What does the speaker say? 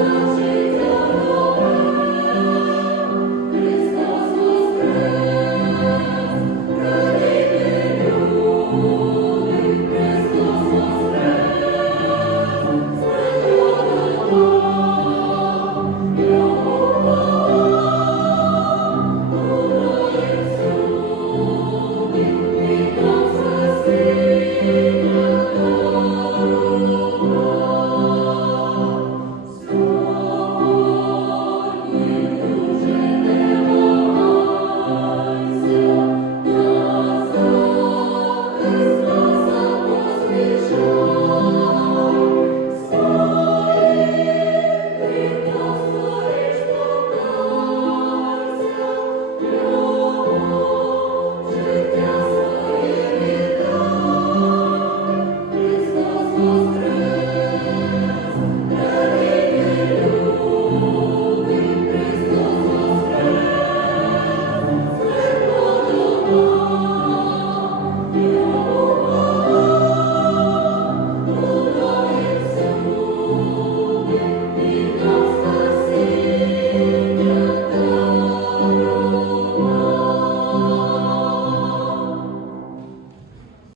Lord.